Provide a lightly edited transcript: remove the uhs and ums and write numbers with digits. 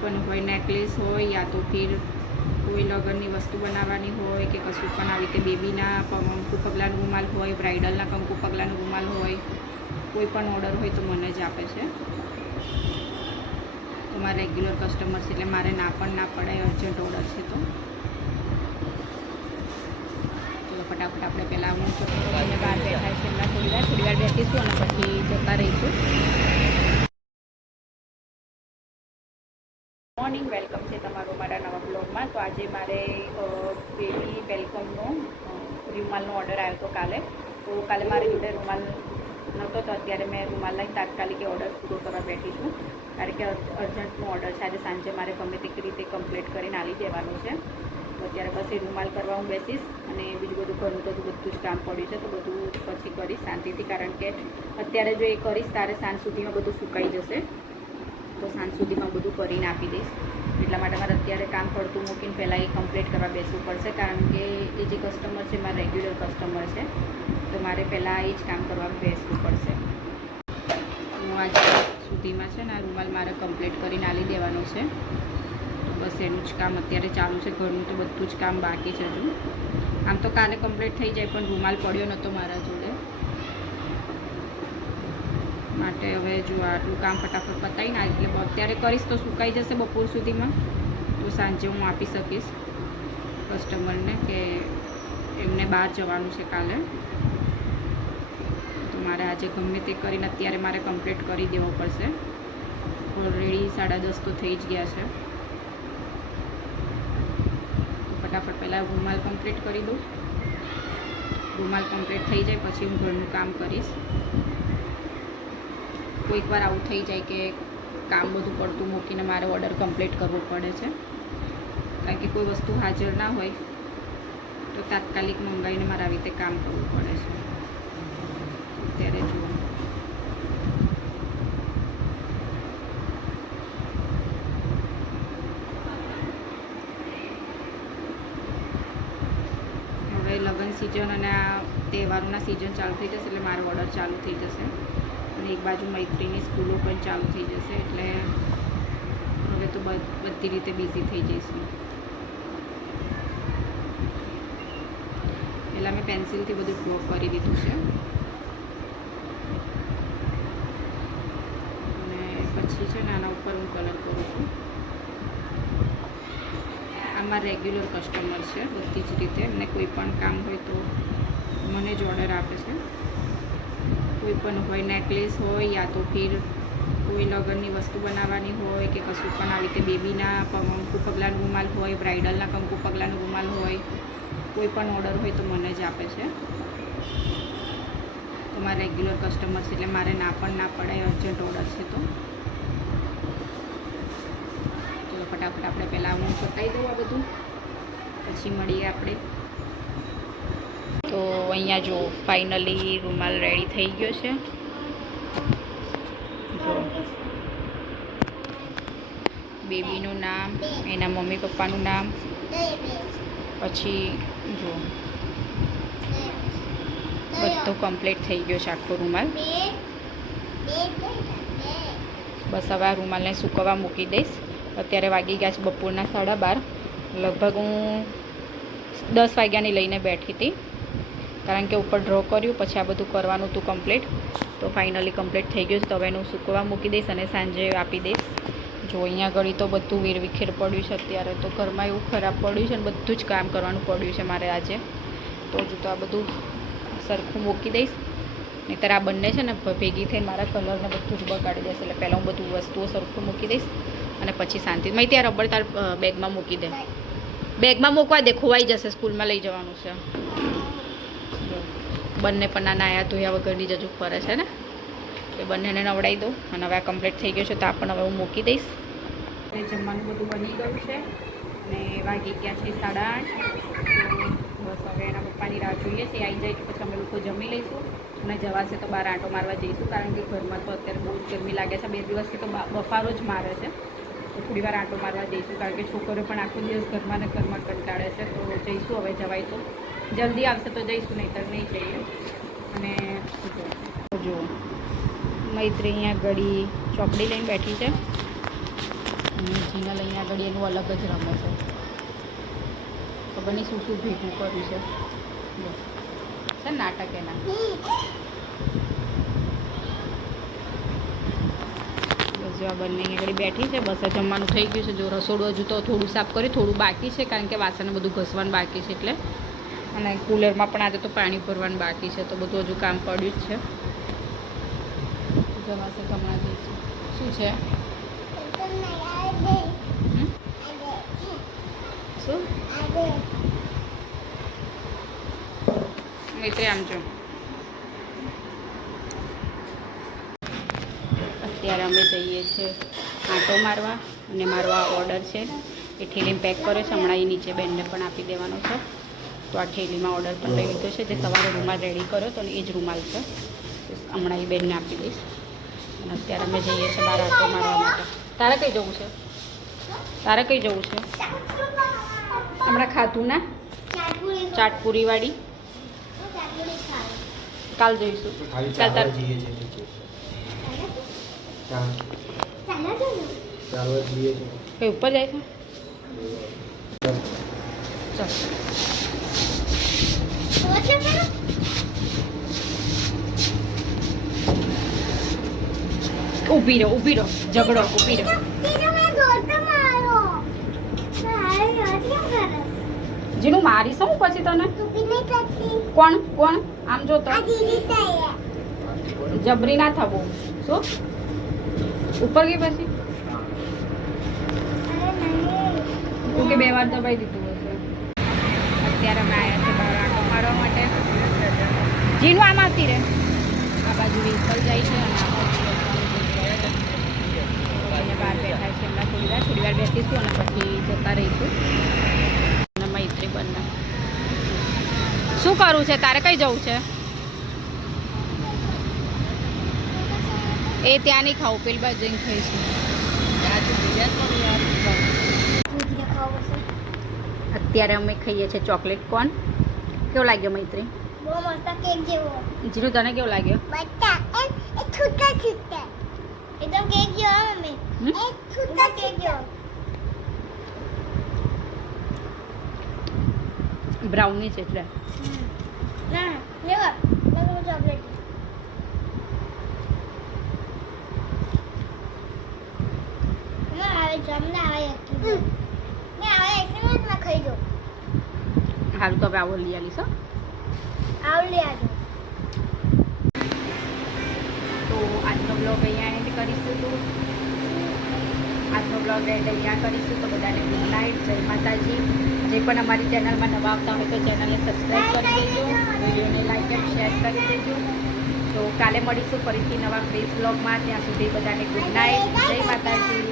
પણ હોય, નેકલેસ હોય યા તો ફિર કોઈ લગ્નની વસ્તુ બનાવવાની હોય કે કશું પણ આવી રીતે બેબીના કંકુ પગલાંનો રૂમાલ હોય, બ્રાઇડલના કંકુ પગલાંનો રૂમાલ હોય, કોઈ પણ ઓર્ડર હોય તો મને જ આપે છે. તો મારા રેગ્યુલર કસ્ટમર છે એટલે મારે ના પણ ના પડે, અર્જન્ટ ઓર્ડર છે. તો ચલો ફટાફટ આપણે પહેલાં હું છોકરીઓને બહાર બેઠા છે એમના થોડી વાર બેસીશું અને પછી જતા રહીશું. મોર્નિંગ, વેલકમ છે તમારું મારા નવા બ્લોગમાં. તો આજે મારે બેબી વેલકમનો રૂમાલનો ઓર્ડર આવ્યો હતો કાલે. તો કાલે મારી જોડે રૂમાલ નહોતો તો અત્યારે મેં રૂમાલ લઈને તાત્કાલિક ઓર્ડર પૂરો કરવા બેઠી છું, કારણ કે અર્જન્ટનો ઓર્ડર છે. આજે સાંજે મારે ગમે તે રીતે કમ્પ્લીટ કરીને આવી દેવાનું છે. તો અત્યારે બસ એ રૂમાલ કરવા હું બેસીશ અને બીજું બધું ઘરનું બધું જ કામ પડ્યું છે તો બધું પછી કરીશ શાંતિથી, કારણ કે અત્યારે જો એ કરીશ ત્યારે સાંજ સુધીમાં બધું સુકાઈ જશે. તો સાંજ સુધીમાં બધું કરીને આપી દઈશ. એટલા માટે મારે અત્યારે કામ પડતું મૂકીને પહેલાં એ કમ્પ્લીટ કરવા બેસવું પડશે, કારણ કે એ જે કસ્ટમર છે મારા રેગ્યુલર કસ્ટમર છે. તો મારે પહેલાં એ જ કામ કરવા બેસવું પડશે. હું આજે સુધીમાં છે ને આ રૂમાલ મારે કમ્પ્લીટ કરીને આપી દેવાનો છે. તો બસ એનું જ કામ અત્યારે ચાલુ છે. ઘરનું તો બધું જ કામ બાકી છે હજુ. આમ તો કાલે કમ્પ્લીટ થઈ જાય પણ રૂમાલ પડ્યો નહોતો મારા જોડે, માટે હવે જો આટલું કામ ફટાફટ પતાવીને એટલે અત્યારે કરીશ તો સુકાઈ જશે બપોર સુધીમાં. તો સાંજે હું આપી શકીશ કસ્ટમરને કે એમને બહાર જવાનું છે કાલે. તો મારે આજે ગમે તે કરીને અત્યારે મારે કમ્પ્લીટ કરી દેવો પડશે. ઓલરેડી 10:30 તો થઈ જ ગયા છે. તો ફટાફટ પહેલાં રૂમાલ કમ્પ્લીટ કરી દઉં. રૂમાલ કમ્પ્લીટ થઈ જાય પછી હું ઘરનું કામ કરીશ. કોઈક વાર આવું થઈ જાય કે કામ બધું પડતું મૂકીને મારે ઓર્ડર કમ્પ્લીટ કરવો પડે છે, કારણ કે કોઈ વસ્તુ હાજર ના હોય તો તાત્કાલિક મંગાવીને મારે આવી રીતે કામ કરવું પડે છે. અત્યારે જુઓ હવે લગ્ન સિઝન અને આ તહેવારોના સિઝન ચાલુ થઈ જશે એટલે મારો ઓર્ડર ચાલુ થઈ જશે. અને એક બાજુ મૈત્રીની સ્કૂલો પણ ચાલુ થઈ જશે એટલે હવે તો બધી રીતે બિઝી થઈ જઈશું. પહેલાં મેં પેન્સિલથી બધું ડ્રો કરી દીધું છે અને પછી છે ને આના ઉપર હું કલર કરું છું. આ મારા રેગ્યુલર કસ્ટમર છે બધી જ રીતે. એમને કોઈ પણ કામ હોય તો મને જ ઓર્ડર આપે છે. કોઈ પણ હોય, નેકલેસ હોય યા તો ફિર કોઈ લગ્નની વસ્તુ બનાવવાની હોય કે કશું પણ આવી રીતે બેબીના કંકુ પગલાંનો રૂમાલ હોય, બ્રાઇડલના કંકુ પગલાંનો રૂમાલ હોય, કોઈ પણ ઓર્ડર હોય તો મને જ આપે છે. તો મારા રેગ્યુલર કસ્ટમર છે એટલે મારે ના પણ ના પડે, અર્જન્ટ ઓર્ડર છે. તો ચલો ફટાફટ આપણે પહેલાં હું પતાવી દઉં આ બધું, પછી મળીએ આપણે. તો અહીંયા જો ફાઇનલી રૂમાલ રેડી થઈ ગયો છે. જો બેબીનું નામ, એના મમ્મી પપ્પાનું નામ, પછી જો બધું કમ્પ્લીટ થઈ ગયો છે આખો રૂમાલ. બસ હવે આ રૂમાલને સૂકવવા મૂકી દઈશ. અત્યારે વાગી ગયા છે બપોરના 12:30. લગભગ હું 10 વાગ્યાની લઈને બેઠી હતી, કારણ કે ઉપર ડ્રો કર્યું પછી આ બધું કરવાનું હતું કમ્પ્લીટ. તો ફાઇનલી કમ્પ્લીટ થઈ ગયું છે. તો હવે એનું સૂકવવા મૂકી દઈશ અને સાંજે આપી દઈશ. જો અહીંયા ઘડી તો બધું વેરવિખેર પડ્યું છે. અત્યારે તો ઘરમાં એવું ખરાબ પડ્યું છે અને બધું જ કામ કરવાનું પડ્યું છે મારે આજે. તો હજુ તો આ બધું સરખું મૂકી દઈશ, નહીંતર આ બંને છે ને ભેગી થઈને મારા કલરને બધું જ બગાડી દેશે. એટલે પહેલાં હું બધું વસ્તુઓ સરખું મૂકી દઈશ અને પછી શાંતિ. મેં ત્યાં રબર તાર બેગમાં મૂકી દે, બેગમાં મૂકવા દે, ખોવાઈ જશે, સ્કૂલમાં લઈ જવાનું છે. બંને પણ નાયા ધોયા વગરની જ હજુ ફરે છે ને, એ બંનેને નવડાવી દઉં. અને હવે આ કમ્પ્લીટ થઈ ગયું છે તો આ પણ હવે હું મૂકી દઈશ. જમવાનું બધું બની ગયું છે અને વાગી ગયા છે 8:30. તો બસ હવે એના પપ્પાની રાહ જોઈએ છે. આવી જાય તો પછી અમે લોકો જમી લઈશું અને જવાશે તો બહાર આંટો મારવા જઈશું, કારણ કે ઘરમાં તો અત્યારે બહુ જ ગરમી લાગે છે. 2 દિવસથી તો બફારો જ મારે છે. તો થોડી વાર આંટો મારવા જઈશું, કારણ કે છોકરો પણ આખો દિવસ ઘરમાં ને ઘરમાં કંટાળે છે. તો જઈશું હવે, જવાય તો જલ્દી આવશે તો જઈશું, નહીંતર નહીં જઈએ. અને જો મૈત્રી અહીંયા ઘડી ચોપડી લઈને બેઠી છે જીનલ અહીંયા આગળ એનું અલગ જ રમે છે. ખબર નહીં શું શું ભેગું કર્યું છે. છે નાટક એના. બસ જો આ બંને અહીંયા આગળ બેઠી છે. બસ જમવાનું થઈ ગયું છે. જો રસોડું હજુ તો થોડું સાફ કર્યું, થોડું બાકી છે કારણ કે વાસણ બધું ઘસવાનું બાકી છે એટલે. અને કુલરમાં પણ આજે તો પાણી ભરવાનું બાકી છે, તો બધું હજુ કામ પડ્યું જ છે. જવાશે હમણાં જઈશું. શું છે શું મિત્રે આમ જો અત્યારે અમે જઈએ છીએ આંટો મારવા, અને મારો આ ઓર્ડર છે એ ઠેલીમાં પેક કર્યો છે. હમણાં એ નીચે બેનને પણ આપી દેવાનો છે. તો આ ઠેલીમાં ઓર્ડર પણ લઈ લીધો છે. જે સવારે રૂમાલ રેડી કર્યો તો ને એ જ રૂમાલ છે. હમણાં એ બેનને આપી દઈશ. અને અત્યારે અમે જઈએ છીએ બહાર આંટો મારવા માટે. તારે કઈ જવું છે? તારે કઈ જવું છે? હમણાં ખાધું ના ચાટપુરીવાળી કાલ જોઈશું. કાલ તાર કઈ ઉપર જાય છે? ચાલ ઊભી રહો, ઊભી રહો, ઝઘડો ઊભી રહો. જીનું મારી શું પછી તને? કોણ કોણ? આમ જો તો જબરી ના થવું. શું ઉપર ગઈ પછી? તું કે 2 વાર દબાઈ દીધું હશે. અત્યારે અમે આવ્યા છે બહાર આંટો મારવા માટે. જીનું આમ આવતી રહે. આ બાજુ વ્હીકલ જાય છે અને બહાર બેઠા છે. એમના થોડી વાર બેસીશું અને પછી જતા રહીશું. અને મૈત્રી બંને શું કરવું છે? તારે કઈ જવું છે? એ ત્યાં નહીં ખાવું, પેલી બાજુ જઈને ખાઈશું. અત્યારે અમે ખાઈએ છીએ ચોકલેટ કોર્ન. કેવો લાગ્યો મૈત્રી? બહુ મસ્ત કેક જેવો. જીનું તને કેવો લાગ્યો? બટા એ છૂટા છૂટા એકદમ કેક જેવો મમ્મી. એ છૂટા કેક જેવો. બ્રાઉની છે એટલે. ના લેવા લેવા ચોકલેટ. ના આવે જમને આવે એકદમ. ને આવે એકદમ જ ખાઈ જો. હાલ તો હવે આવો લઈ આવીશ. આવલી આજો. તો આજનો બ્લોગ અહીંયા એન્ડ કરીશું. આજનો બ્લોગ એન્ડ અહીંયા કરીશું. તો બધાને ગુડ નાઇટ, જય માતાજી. જે પણ અમારી ચેનલમાં નવા આવતા હોય તો ચેનલને સબસ્ક્રાઈબ કરી દેજો, વિડીયોને લાઈક એન્ડ શેર કરી દેજો. તો કાલે મળીશું ફરીથી નવા ફ્રેશ બ્લોગમાં. ત્યાં સુધી બધાને ગુડ નાઇટ, જય માતાજી.